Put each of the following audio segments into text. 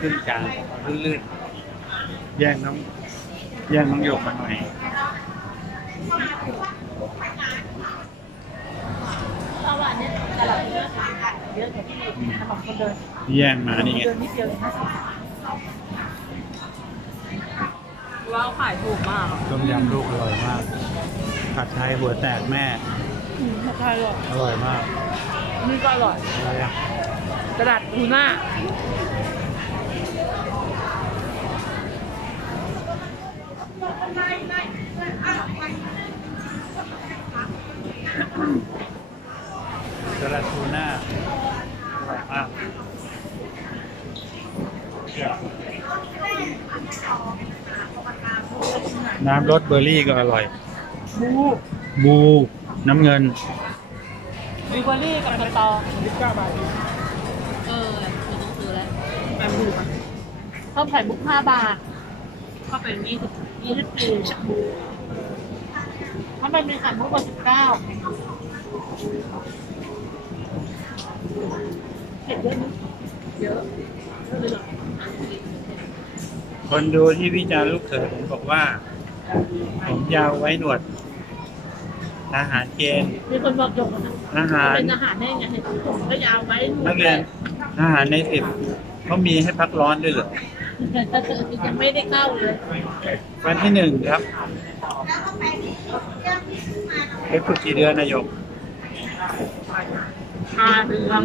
ครึ่งจานลื่นๆแย่งน้องแย่งน้องหยกมาหน่อยเราว่าเนี่ยตลาดเยอะเยอะกว่าที่ถนนคนเดินแย่งมานี่ไงเดินนิดเดียวเองนะว้าวขายถูกมากต้มยำลูกอร่อยมาก ผัดไทยหัวแตกแม่อืมราคาอร่อยอร่อยมาก นี่ก็อร่อยอะไรอะกระดาษทูน่า สลัดทูน่าอร่อยมาก น้ำรสเบอร์รี่ก็อร่อย บูบูน้ำเงินบลูเบอร์รี่กับสตอลิปก้าบาทเออคือต้องซื้อแล้วแบบบูค่ะข้าวไข่มุกห้าบาทก็เป็นยี่สิบยี่สิบสี่ถ้ามันเป็นไข่มุกกว่าสิบเก้าเผ็ดเยอะนะเยอะเยอะเลยเหรอคนดูที่วิจารณ์ลูกเขยผมบอกว่า ผมยาวไว้หนวดทหารเกณฑ์มีคนบอกยกนะทหารเป็นอาหารได้ไงเห็นผมก็ยาวไว้หนักเรียนทหารในสิบเขามีให้พักร้อนด้วยเหรอยังไม่ได้เข้าเลย วันที่หนึ่งครับไปฝึกกี่เดือนนายกห้าเดือน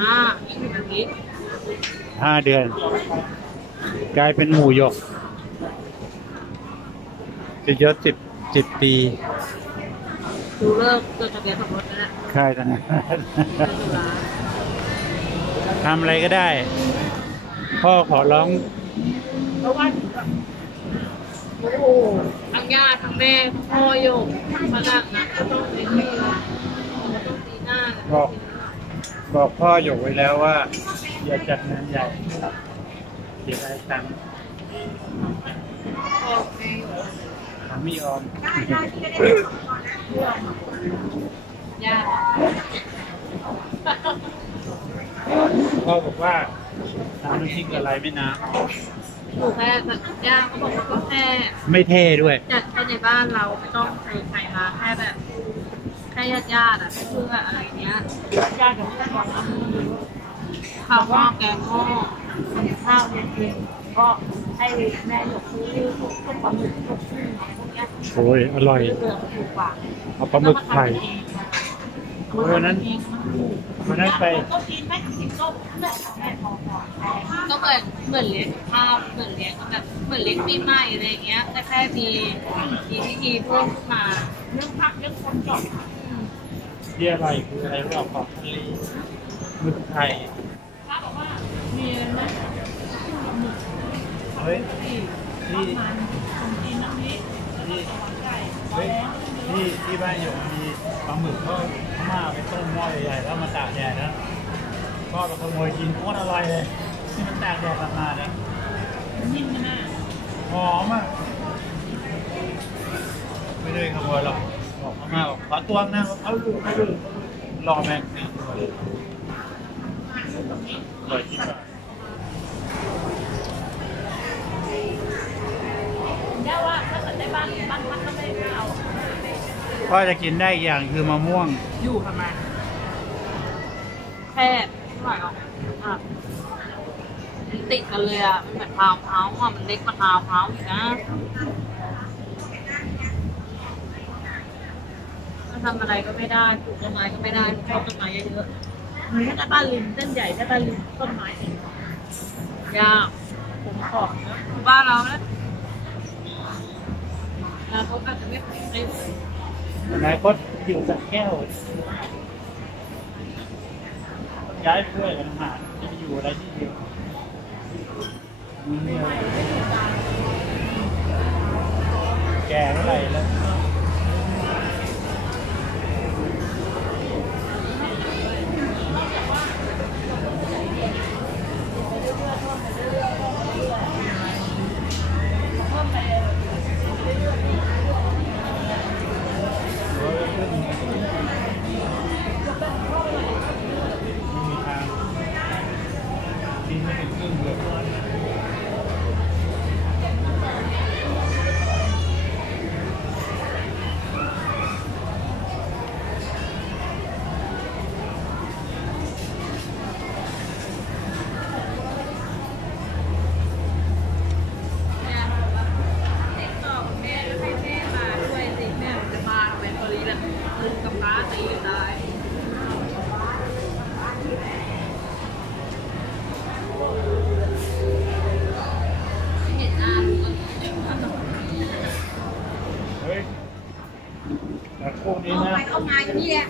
ห้ายี่สิบอาทิตย์ห้าเดือน กลายเป็นหมู่หยก จะยศสิบสิบปีดูเลิกจดทะเบียนสมรสแล้วแหละค่ายทหารเดือนตุลาทำอะไรก็ได้ พ่อขอร้องเพราะว่าโอ้โหทั้งญาติทั้งแม่ทั้งพ่อโยมทั้งฝรั่งนะก็ต้องไปที่ก็ต้องตีหน้านะบอกบอกพ่อหยกไว้แล้วว่าอย่าจัดงานใหญ่เดี๋ยวได้ตังค์ พ่อแม่ โยมทำไม่ยอมญาติพ่อบอกว่าน้ำน้ำพริกละลายไม่น้อยู่แค่แบบญาติก็บอกว่าก็แค่ำไม่เท่ด้วย จัดแค่ในบ้านเราไม่ต้องใส่ใครมาแค่แบบแค่ญาติญาติอะเพื่ออะไรเนี้ยญาติกับเพื่อนบอกข้าวหม้อแกงหม้อข้าวเย็นๆก็ ให้แม่หยกซื้อพวกพวกปลาหมึกพวกกุ้งพวกเนี้ยโอ้ยอร่อยเลือกถูกกว่าเอาปลาหมึกไข่วันนั้นวันนั้นไปก็กินไหมกินก็เลือกเอาแม่พอพอก็เหมือนเหมือนเลี้ยงข้าวเหมือนเลี้ยงแบบเหมือนเลี้ยงปีใหม่อะไรอย่างเงี้ยแต่แค่มีมีพิธีเพิ่มขึ้นมาเรื่องพักเรื่องคนจบที่อร่อยคืออะไรเราของทะเลหมึกไข่ ถ้าบอกว่ามีอะไรนะ เฮ้ยที่มันคนกินน้ำพริกที่ไก่เฮ้ยที่ที่บ้านอยู่มีปลาหมึกเขาเขามาเอาไปต้มหม้อใหญ่ๆแล้วมาตากแดดนะพ่อไปขโมยกินโคตรอร่อยเลยที่มันตากแดดกลับมาเนี่ยนิ่มมากหอมอะไม่ได้ขโมยหรอกบอกเขามาบอกขอตัวนะเอาลูกเอาลูกรอแม่งนี่อร่อยจริง ก็จะกินได้อย่างคือมะม่วง อยู่ประมแค่เท่าไหร่หรอกอะมันติดกันเลยอะ มันเหมือนพาวเท้าอะมันเล็กกว่าพาวเท้าอีกนะก็ทำอะไรก็ไม่ได้ปลูกต้นไม้ก็ไม่ได้ชอบต้นไม้เยอะๆเหมือนถ้าบ้านริมเส้นใหญ่ถ้าบ้านริมต้นไม้เองยากผมขอบนะบ้านเรานะ แล้วเขาอาจจะไม่ไม่นายก็อยู่สักแก้ว ย้ายไปด้วยกันหาจะไปอยู่อะไรที่เดียวแก่เท่าไหร่แล้ว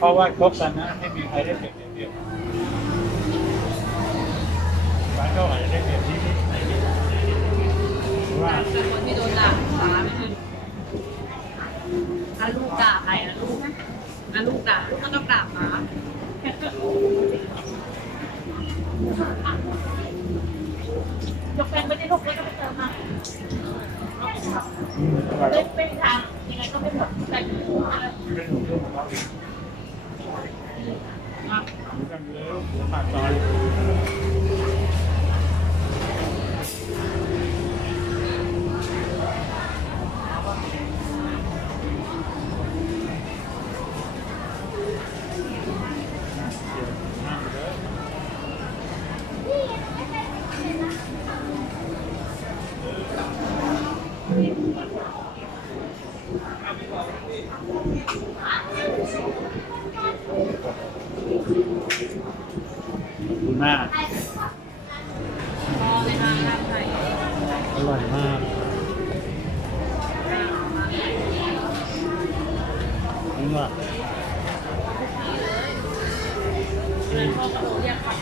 ราะว่าคบกันนะไม่มีใครได้เปรียบเดียวร้านเขาอาจจะได้เปรียบที่นิดไหนนิดหรือว่าเป็นคนที่โดนด่าฟ้าไม่ใช่อาลูกด่าใครนลูกอาลูกด่าลูกก็ต้องด่าฟ้ายกแป้งไม่ได้ลูกแล้วก็ไปเติมมาอืมอร่อยไม่ไม่ทางยังไงก็ไม่หมดใส่เป็นหนุ่มรุ่นของเราอีกอะ หรือกันเลยหัวปากซอยขอบคุณมาก พอเลยค่ะทำไทย อ ร่อยมาก นี่ว่าเลยพ่อก็รู้เรียกค่ะ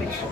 でしょう。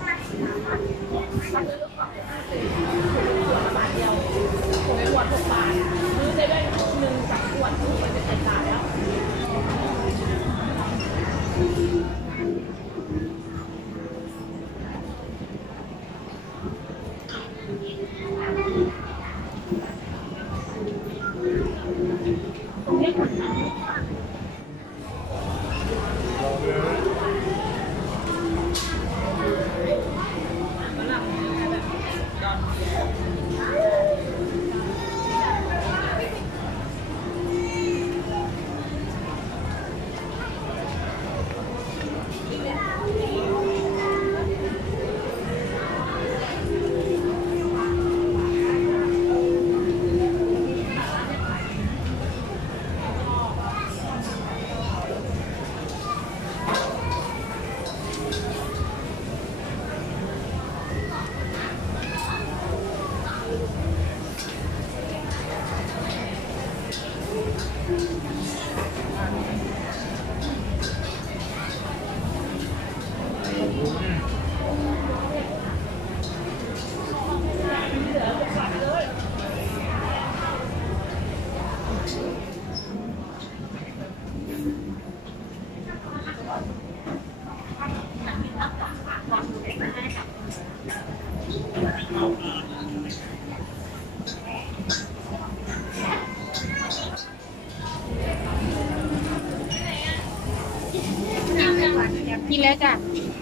กินแล้วจ้ะ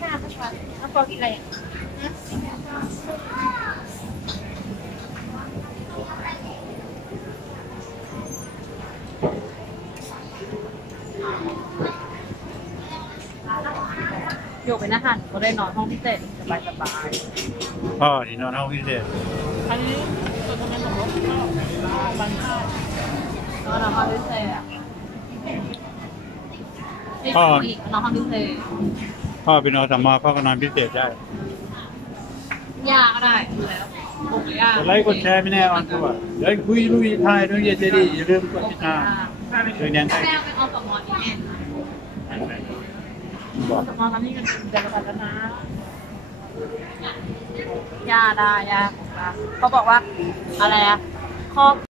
ข้าวค่ะแล้วพอกินอะไรอะฮะโยกเป็นอาหารก็ได้นอนห้องพิเศษสบายสบายพ่อที่นอนห้องพิเศษอันนี้ตัวตรงนี้ของรถก็บางข้าวนอนห้องพิเศษอะ ไม่ต้องอีกนอนห้องพิเศษพ่อเป็นอสมพ่อก็นอนพิเศษได้ยาก็ได้อยู่แล้วปลุกยากดไลค์กดแชร์ไม่แน่ออนตัวเดี๋ยวคุยลุยทายด้วยเยเจดีอย่าลืมกดติดตามช่วยแนนไทยแม่เป็นอสมอที่แน่นบอกสมองทำนี่กันเป็นแบบนั้นนะยาได้ยาเขาบอกว่าอะไรอะข้อ